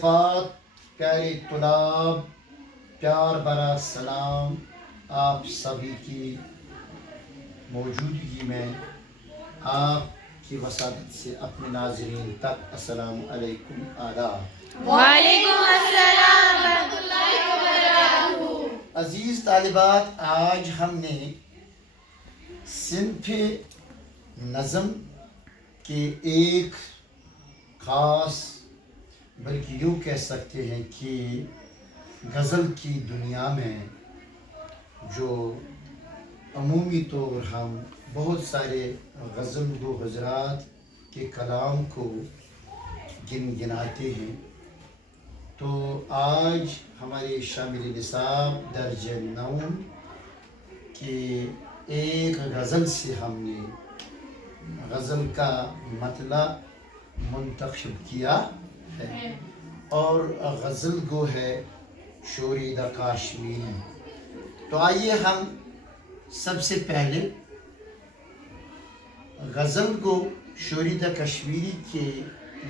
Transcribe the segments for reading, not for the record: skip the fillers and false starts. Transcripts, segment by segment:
فات پیارے طلاب، پیار برا سلام آپ سبھی کی موجودگی میں آپ کی وساطت سے اپنے ناظرین تک السلام علیکم آداب۔ وعلیکم السلام ورحمۃ اللہ وبرکاتہ۔ عزیز طالبات، آج ہم نے صنف نظم کے ایک خاص بلکہ یوں کہہ سکتے ہیں کہ غزل کی دنیا میں جو عمومی طور ہم بہت سارے غزل گو حضرات کے کلام کو گنگناتے ہیں، تو آج ہمارے شامل نصاب درج 9 کے ایک غزل سے ہم نے غزل کا مطلع منتخب کیا ہے، اور غزل گو ہے شورید کاشمیری۔ تو آئیے ہم سب سے پہلے غزل گو شورید کشمیری کے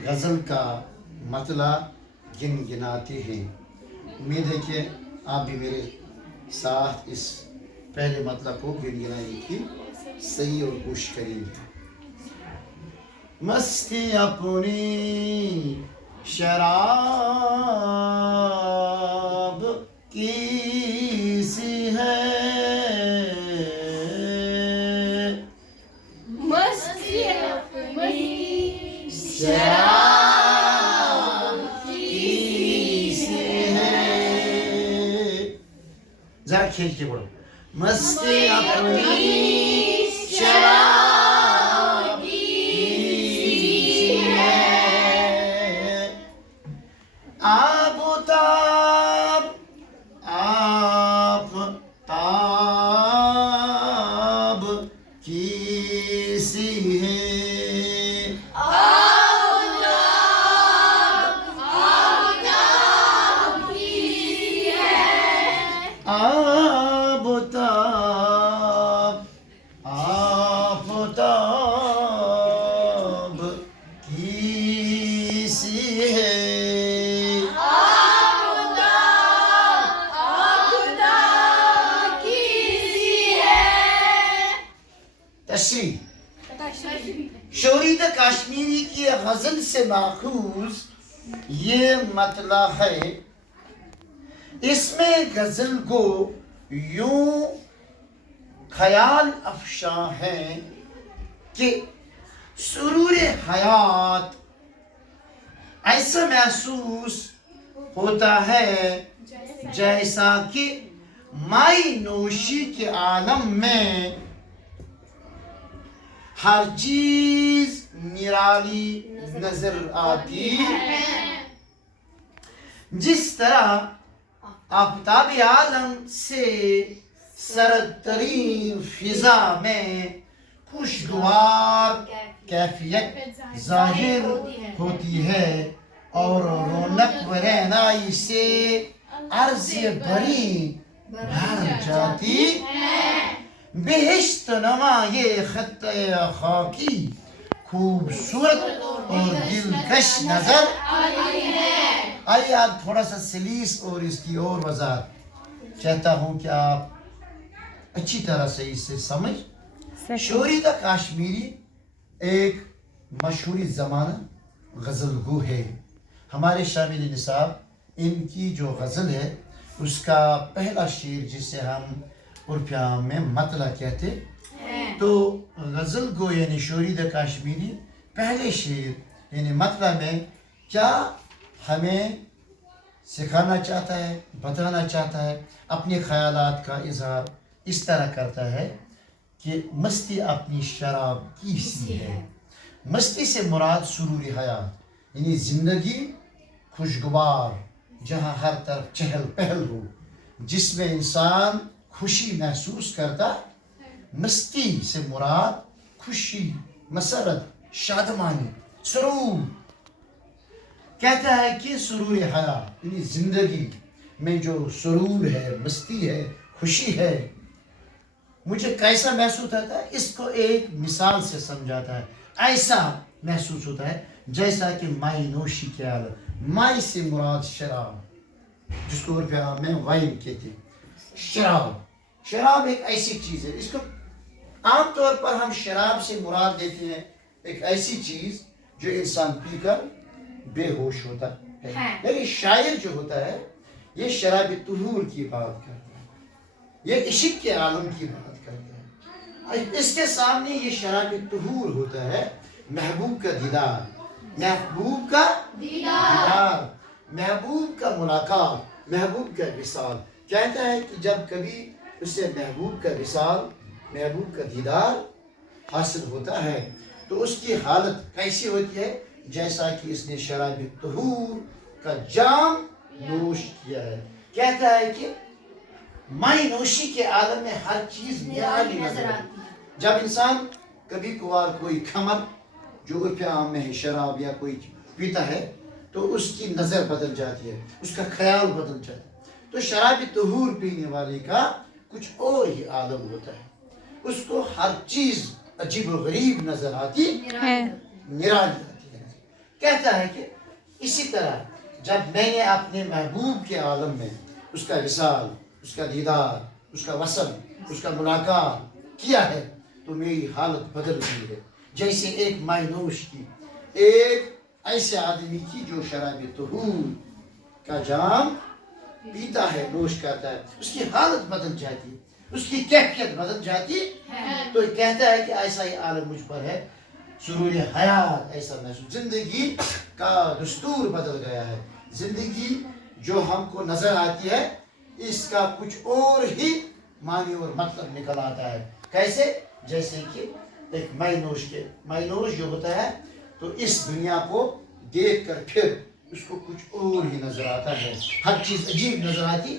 غزل کا مطلع گنگناتے ہیں۔ امید ہے کہ آپ بھی میرے ساتھ اس پہلے مطلع کو گنگنانے کی صحیح اور کوشش کریں گے۔ مستی اپنی شراب کی سی ہے، مستی اپنی شراب کی سی ہے، ذرا کھینچ کے پڑھو۔ مستی اپنی شراب کی سی ہے، آفتاب آفتاب کی سی ہے، آفتاب کی ہے، آفتاب آفتاب کی سی ہے، آفتاب کی ہے۔ تشریح شورید کاشمیری کی غزل سے ماخوذ یہ مطلع ہے۔ اس میں غزل کو یوں خیال افشاں ہے کہ سرور حیات ایسا محسوس ہوتا ہے جیسا کہ مائی نوشی کے عالم میں ہر چیز نرالی نظر آتی، جس طرح آفتاب عالم سے سرد ترین فضا میں خوشگوار کیفیت ظاہر ہوتی ہے، اور رونق و رعنائی سے عرض بری بھر جاتی، بہشت نما یہ خط خاکی خوبصورت اور دلکش نظر آئیے آپ تھوڑا سا سلیس اور اس کی اور وضاحت چاہتا ہوں کہ آپ اچھی طرح سے اسے سمجھ۔ شورید کاشمیری ایک مشہور زمانہ غزل گو ہے۔ ہمارے شامل نصاب ان کی جو غزل ہے اس کا پہلا شعر جسے ہم عرف عام میں مطلع کہتے، تو غزل گو یعنی شورید کاشمیری پہلے شعر یعنی مطلع میں کیا ہمیں سکھانا چاہتا ہے، بتانا چاہتا ہے، اپنے خیالات کا اظہار اس طرح کرتا ہے کہ مستی اپنی شراب کی سی ہے۔ مستی سے مراد سرور حیات یعنی زندگی خوشگوار جہاں ہر طرف چہل پہل ہو، جس میں انسان خوشی محسوس کرتا۔ مستی سے مراد خوشی، مسرت، شادمانی، سرور۔ کہتا ہے کہ سرور حیات یعنی زندگی میں جو سرور ہے، مستی ہے، خوشی ہے، مجھے کیسا محسوس ہوتا ہے، اس کو ایک مثال سے سمجھاتا ہے۔ ایسا محسوس ہوتا ہے جیسا کہ مائی نوشی کے عالم مائی سے مراد شراب، جس کو عرف عام میں وائن کہتے ہیں. شراب، شراب ایک ایسی چیز ہے، اس کو عام طور پر ہم شراب سے مراد دیتے ہیں ایک ایسی چیز جو انسان پی کر بے ہوش ہوتا ہے. لیکن شاعر جو ہوتا ہے یہ شراب طہور کی بات کرتا ہے، یہ عشق کے عالم کی بات کرتا ہے. اس کے سامنے یہ شراب طہور ہوتا ہے محبوب کا دیدار، محبوب کا دیدار، محبوب کا ملاقات، محبوب کا وصال. کہتا ہے کہ جب کبھی اسے محبوب کا وصال، محبوب کا دیدار حاصل ہوتا ہے تو اس کی حالت کیسی ہوتی ہے؟ جیسا کہ اس نے شراب طہور کا جام نوش کیا ہے. کہتا ہے کہ مائی نوشی کے عالم میں ہر چیز نرالی نظر آتی ہے. جب انسان کبھی کبھار کوئی خمر جو عرف عام میں ہے شراب یا کوئی پیتا ہے تو اس کی نظر بدل جاتی ہے، اس کا خیال بدل جاتا ہے. تو شراب طہور پینے والے کا کچھ اور ہی عالم ہوتا ہے، اس کو ہر چیز عجیب و غریب نظر آتی ہے، نرالی آتی ہے. کہتا ہے کہ اسی طرح جب میں نے اپنے محبوب کے عالم میں اس کا وصال، اس کا دیدار، اس کا وصل، اس کا ملاقات کیا ہے تو میری حالت بدل گئی ہے. جیسے ایک مائنوش کی، ایک ایسے آدمی کی جو شراب طہور کا جام پیتا ہے، نوش کرتا ہے، اس کی حالت بدل جاتی ہے، اس کی کیفیت بدل جاتی ہے. تو کہتا ہے کہ ایسا ہی عالم مجھ پر ہے، سرور حیات ایسا محسوس، زندگی کا دستور بدل گیا ہے. زندگی جو ہم کو نظر آتی ہے اس کا کچھ اور ہی معنی اور مطلب نکل آتا ہے. کیسے؟ جیسے کہ ایک مائنوش جو ہوتا ہے تو اس دنیا کو دیکھ کر پھر اس کو کچھ اور ہی نظر آتا ہے، ہر چیز عجیب نظر آتی.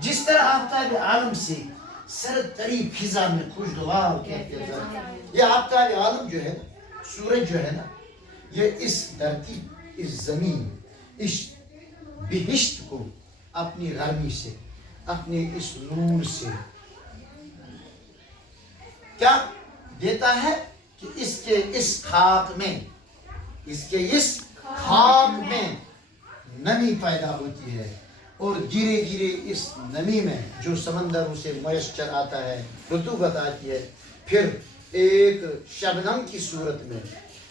جس طرح آفتاب عالم سے سرد تری فضا میں خوشگوار کیفیت ہے. یہ آفتاب عالم جو ہے، سورج جو ہے نا، یہ اس دھرتی، اس زمین، اس بہشت کو اپنی گرمی سے، اپنے اس نور سے کیا دیتا ہے کہ اس کے اس خاک میں، اس کے اس خاک میں نمی پیدا ہوتی ہے، اور دھیرے دھیرے اس نمی میں جو سمندروں سے میسر آتا ہے، رطوبت آتی ہے، پھر ایک شبنم کی صورت میں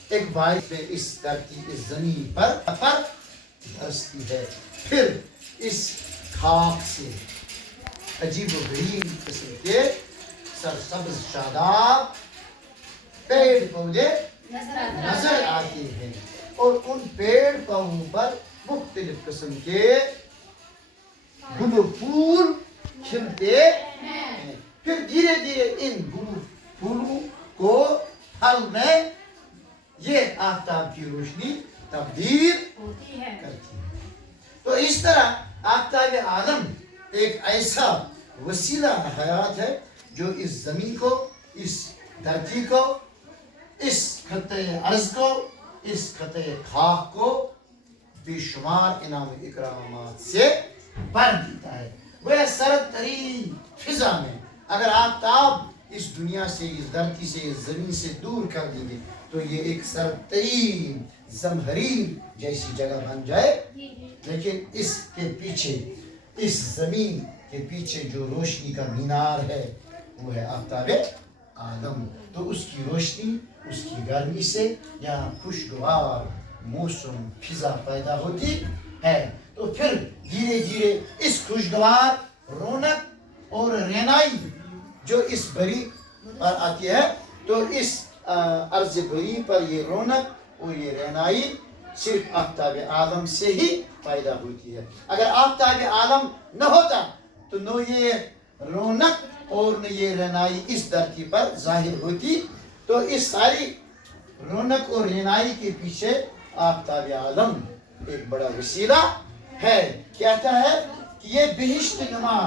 ایک بارش میں اس دھرتی، اس زمین پر برستی ہے. پھر اس خاک سے عجیب و غریب قسم کے سرسبز شاداب پیڑ پودے نظر آتے ہیں، اور ان پیڑ پودوں پر مختلف قسم کے گل و پھول کھلتے ہیں. پھر دھیرے دھیرے ان گل و پھولوں کو پھل میں یہ آفتاب کی روشنی تبدیل کرتی ہے. تو اس طرح آفتاب عالم ایک ایسا وسیلہ حیات ہے جو اس زمین کو، اس دھرتی کو، اس خطے ارض کو، اس خطے خاک کو بے شمار انعام و اکرامات سے بھر دیتا ہے. وہ سرد ترین فضا میں اگر آفتاب اس دنیا سے، اس دھرتی سے، اس زمین سے دور کر دیں گے تو یہ ایک سرد ترین زمہریر جیسی جگہ بن جائے. لیکن اس کے پیچھے، اس زمین کے پیچھے جو روشنی کا مینار ہے وہ ہے آفتاب عالم. تو اس کی روشنی، اس کی گرمی سے یہاں خوشگوار موسم فضا پیدا ہوتی ہے. تو پھر دھیرے دھیرے اس خوشگوار رونق اور رینائی جو اس بری پر آتی ہے، تو اس عرض بری پر یہ رونق اور یہ رینائی صرف آفتاب عالم سے ہی پیدا ہوتی ہے. اگر آفتاب عالم نہ ہوتا تو نہ یہ رونق اور نہ یہ رینائی اس دھرتی پر ظاہر ہوتی. تو اس ساری رونق اور رینائی کے پیچھے آفتاب عالم ایک بڑا وسیلہ ہے. کہتا ہے کہ یہ بہشت نما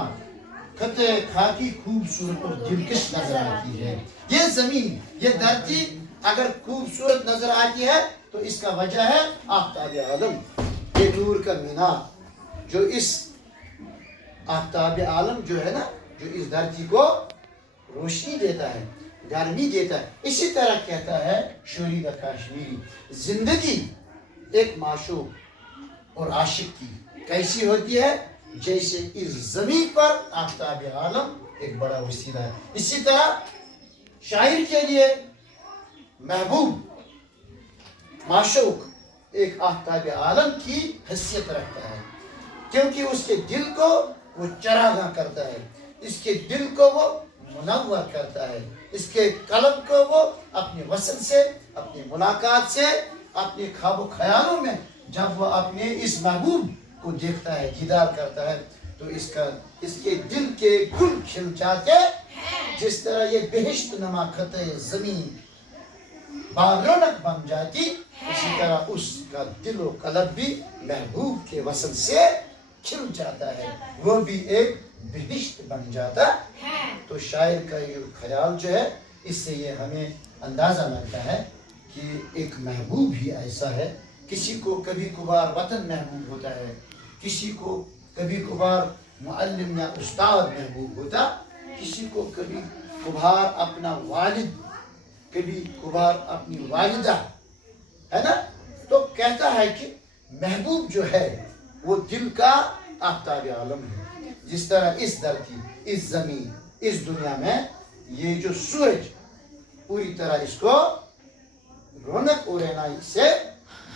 خطے خاکی خوبصورت اور دلکش نظر آتی ہے. یہ زمین، یہ دھرتی اگر خوبصورت نظر آتی ہے تو اس کا وجہ ہے آفتاب عالم، یہ نور کا مینار جو اس آفتاب عالم جو ہے نا، جو اس دھرتی کو روشنی دیتا ہے، گرمی دیتا ہے. اسی طرح کہتا ہے شورید کاشمیری، زندگی ایک معشوق اور عاشق کی کیسی ہوتی ہے؟ جیسے اس زمین پر آفتاب عالم ایک بڑا وسیلہ ہے، اسی طرح شاعر کے لیے محبوب معشوق ایک آفتاب عالم کی حیثیت رکھتا ہے، کیونکہ اس کے دل کو وہ چراغاں کرتا ہے، اس کے دل کو وہ منور کرتا ہے، اس کے قلب کو وہ اپنے وصل سے، اپنی ملاقات سے، اپنے خواب و خیالوں میں جب وہ اپنے اس محبوب کو دیکھتا ہے، دیدار کرتا ہے، تو اس کے دل کے گل کھل جاتے، جس طرح یہ بہشت نما خطے زمین بارونق بن جاتی، اسی طرح اس کا دل و قلب بھی محبوب کے وصل سے کھل جاتا ہے، وہ بھی ایک بہشت بن جاتا ہے۔ تو شاعر کا یہ خیال جو ہے، اس سے یہ ہمیں اندازہ لگتا ہے کہ ایک محبوب ہی ایسا ہے، کسی کو کبھی کبھار وطن محبوب ہوتا ہے، کسی کو کبھی کبھار معلم یا استاد محبوب ہوتا، کسی کو کبھی کبھار اپنا والد، کبھی کبھار اپنی والدہ، ہے نا؟ تو کہتا ہے کہ محبوب جو ہے وہ دل کا آفتاب عالم ہے، جس طرح اس دھرتی، اس زمین، اس دنیا میں یہ جو سورج پوری طرح اس کو رونق اور رعنائی سے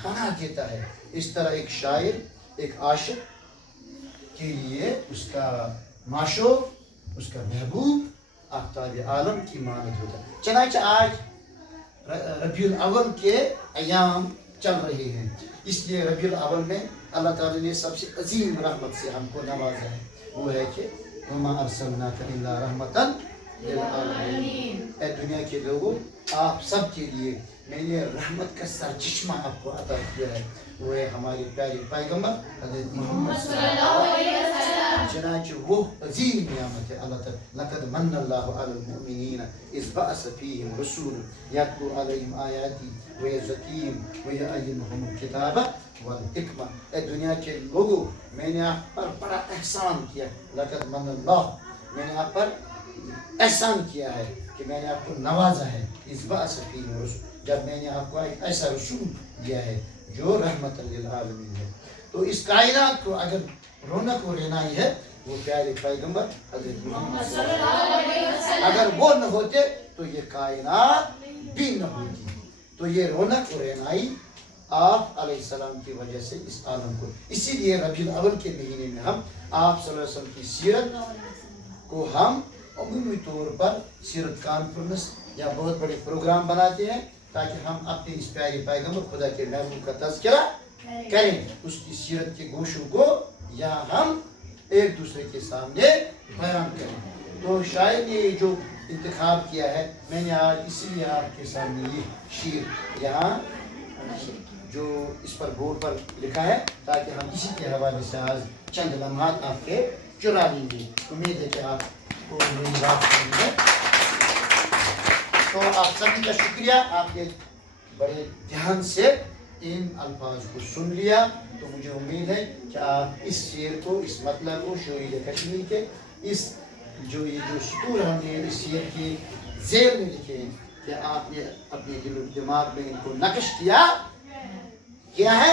بنا دیتا ہے، اس طرح ایک شاعر، ایک عاشق کے لیے اس کا معشوق، اس کا محبوب آفتاب عالم کی مانند ہوتا ہے۔ چنانچہ آج ربیع الاول کے ایام چل رہے ہیں، اس لیے ربیع الاول میں اللہ تعالیٰ نے سب سے عظیم رحمت سے ہم کو نوازا ہے، وہ ہے کہ وَمَا أَرْسَلْنَاكَ إِلَّا رَحْمَةً لِلْعَالَمِينَ، اے دنیا کے لوگوں، آپ سب کے لیے میں نے رحمت کا سرچشمہ آپ کو عطا کیا ہے، وہ ہے ہمارے پیارے پیغمبر حضرت محمد صلی اللہ علیہ وسلم۔ چنانچہ وہ عظیم نعمت ہے اللہ تعالیٰ، لَقَدْ مَنَّ اللَّهُ عَلَى الْمُؤْمِنِينَ إِذْ بَعَثَ فِيهِمْ رَسُولًا يَتْلُو عَلَيْهِمْ آيَاتِهِ وَيُزَكِّيهِمْ وَيُعَلِّمُهُمُ الْكِتَابَ والحکمہ۔ اے دنیا کے لوگوں، میں نے آپ پر بڑا احسان کیا، لقد من اللہ، میں نے آپ پر احسان کیا ہے کہ میں نے آپ کو نوازا ہے، اس بات سے جب میں نے آپ کو ایک ایسا رسول دیا ہے جو رحمت للعالمین ہے۔ تو اس کائنات کو اگر رونق و رعنائی ہے، وہ پیارے پیغمبر حضرت محمد صلی اللہ علیہ وسلم، اگر وہ نہ ہوتے تو یہ کائنات بھی نہ ہوتی۔ تو یہ رونق و رعنائی آپ علیہ السلام کی وجہ سے اس عالم کو، اسی لیے ربیع الاول کے مہینے میں ہم آپ صلی اللہ علیہ وسلم کی سیرت کو ہم عمومی طور پر سیرت کانفرنس یا بہت بڑے پروگرام بناتے ہیں، تاکہ ہم اپنے اس پیارے پیغمبر خدا کے محبوب کا تذکرہ کریں، اس کی سیرت کے گوشوں کو یہاں ہم ایک دوسرے کے سامنے بیان کریں۔ تو شاعر نے یہ جو انتخاب کیا ہے، میں نے آج اسی لیے آپ کے سامنے یہ شعر یہاں جو اس پر بورڈ پر لکھا ہے، تاکہ ہم اسی کے حوالے سے آج چند لمحات آپ کے چرا لیں گے۔ امید ہے کہ آپ کو میری بات سمجھ ہے۔ تو آپ سبھی کا شکریہ، آپ نے بڑے دھیان سے ان الفاظ کو سن لیا، تو مجھے امید ہے کہ آپ اس شعر کو، اس مطلب کو، شعیر کشمیر کے اس جو سطور ہم نے اس شعر کے ذیل میں لکھے ہیں، کہ آپ نے اپنے دل و دماغ میں ان کو نقش کیا ہے؟